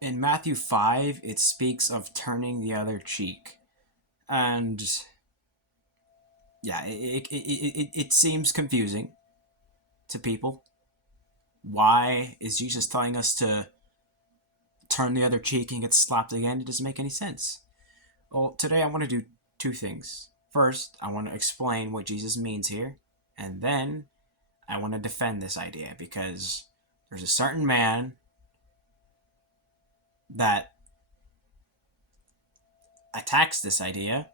in Matthew 5, it speaks of turning the other cheek. And yeah, it seems confusing to people. Why is Jesus telling us to turn the other cheek and get slapped again? It doesn't make any sense. Well, today I want to do two things. First, I want to explain what Jesus means here, and then I want to defend this idea because there's a certain man that attacks this idea.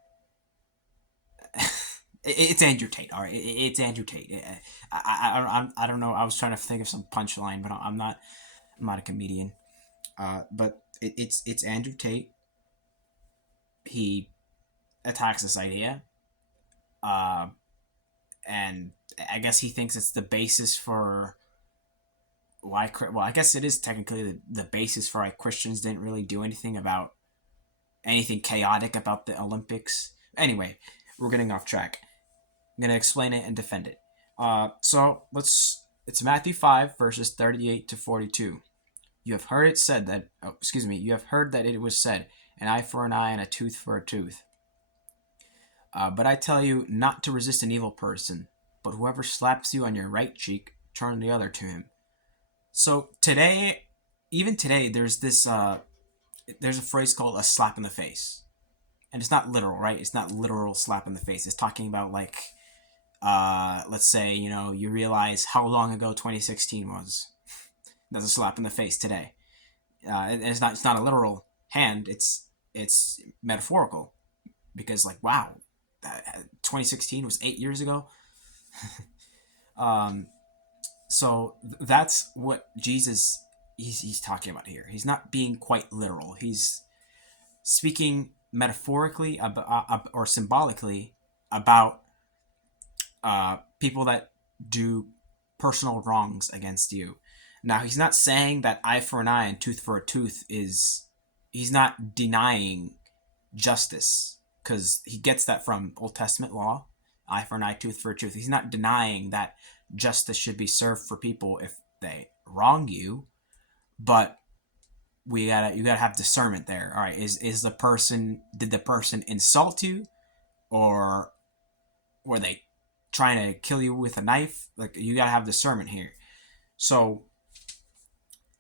It's Andrew Tate. All right, it's Andrew Tate. I don't know. I was trying to think of some punchline, but I'm not. I'm not a comedian. But it's Andrew Tate. He attacks this idea, uh, and I guess he thinks it's the basis for why. Well, I guess it is technically the basis for why Christians didn't really do anything about anything chaotic about the Olympics. Anyway, we're getting off track. I'm gonna explain it and defend it. So let's. It's Matthew 5 verses 38 to 42. You have heard it said that. Oh, excuse me. You have heard that it was said, an eye for an eye and a tooth for a tooth. But I tell you not to resist an evil person, but whoever slaps you on your right cheek, turn the other to him. So today, even today, there's this. There's a phrase called a slap in the face, and it's not literal, right? It's not literal slap in the face. It's talking about like, let's say you realize how long ago 2016 was. That's a slap in the face today. And it's not a literal hand. It's metaphorical because like wow, 2016 was 8 years ago. Um, so that's what Jesus he's talking about here. He's not being quite literal. He's speaking metaphorically or symbolically about people that do personal wrongs against you. Now, he's not saying that eye for an eye and tooth for a tooth is. He's not denying justice because he gets that from Old Testament law, eye for an eye, tooth for a tooth. He's not denying that justice should be served for people if they wrong you, but you gotta have discernment there. All right, is the person did the person insult you, or were they trying to kill you with a knife? Like you gotta have discernment here. So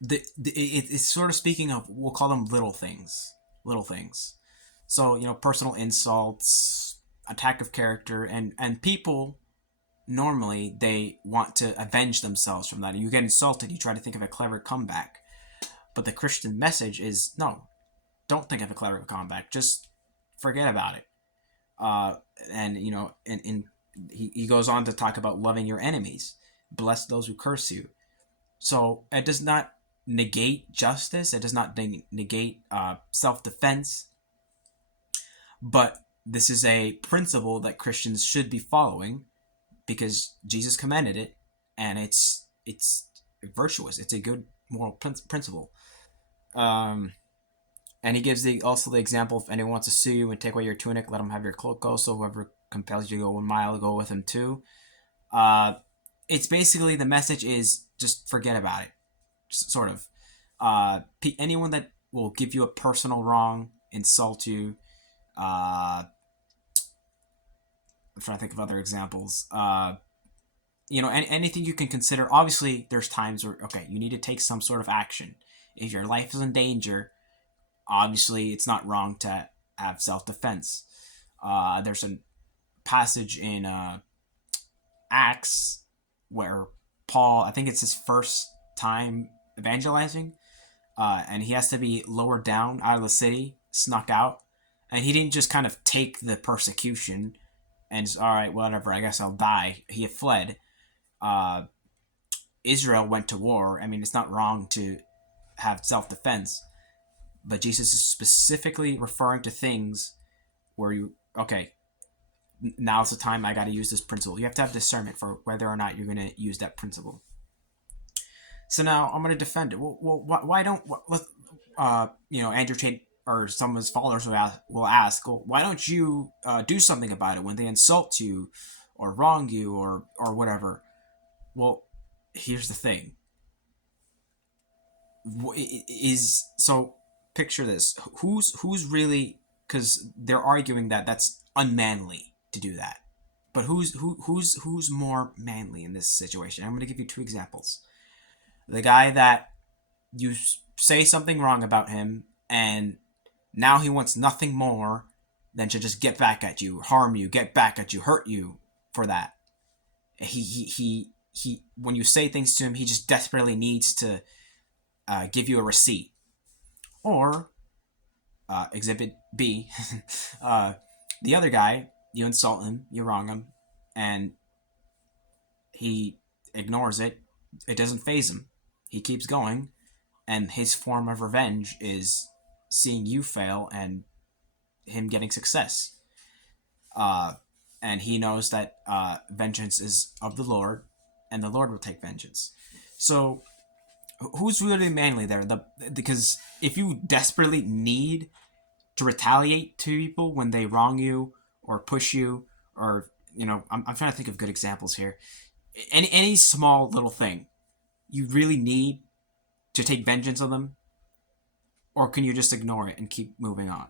it's sort of speaking of we'll call them little things. So personal insults, attack of character, and people normally they want to avenge themselves from that. You get insulted, you try to think of a clever comeback, but the Christian message is no, don't think of a clever comeback. Just forget about it. Uh, and he goes on to talk about loving your enemies, bless those who curse you. So it does not negate justice. It does not negate self-defense. But this is a principle that Christians should be following because Jesus commanded it, and it's virtuous. It's a good moral principle. Um, and he gives also the example: if anyone wants to sue you and take away your tunic, let him have your cloak also. Whoever compels you to go 1 mile, go with him too. Uh, it's basically the message is just forget about it, sort of. Anyone that will give you a personal wrong, insult you. I'm trying to think of other examples. Anything you can consider. Obviously, there's times where okay, you need to take some sort of action. If your life is in danger, obviously it's not wrong to have self-defense. There's a passage in Acts where Paul, I think it's his first time evangelizing, and he has to be lowered down out of the city, snuck out, and he didn't just kind of take the persecution and just, all right, whatever, I guess I'll die. He had fled. Uh, Israel went to war. I mean, it's not wrong to have self-defense, but Jesus is specifically referring to things where okay, now's the time I got to use this principle. You have to have discernment for whether or not you're going to use that principle. So now I'm going to defend it. Well, why don't Andrew Tate or some of his followers will ask, well, why don't you do something about it when they insult you or wrong you or whatever? Well, here's the thing. is so picture this. Who's really, because they're arguing that that's unmanly to do that. But who's more manly in this situation? I'm going to give you two examples. The guy that you say something wrong about him, and now he wants nothing more than to just get back at you, harm you, get back at you, hurt you for that. He when you say things to him, he just desperately needs to give you a receipt. Or Exhibit B, uh, the other guy, you insult him, you wrong him, and he ignores it. It doesn't phase him. He keeps going, and his form of revenge is seeing you fail and him getting success. Uh, and he knows that vengeance is of the Lord, and the Lord will take vengeance. So, who's really manly there? Because if you desperately need to retaliate to people when they wrong you or push you, or I'm trying to think of good examples here. Any small little thing you really need to take vengeance on them, or can you just ignore it and keep moving on?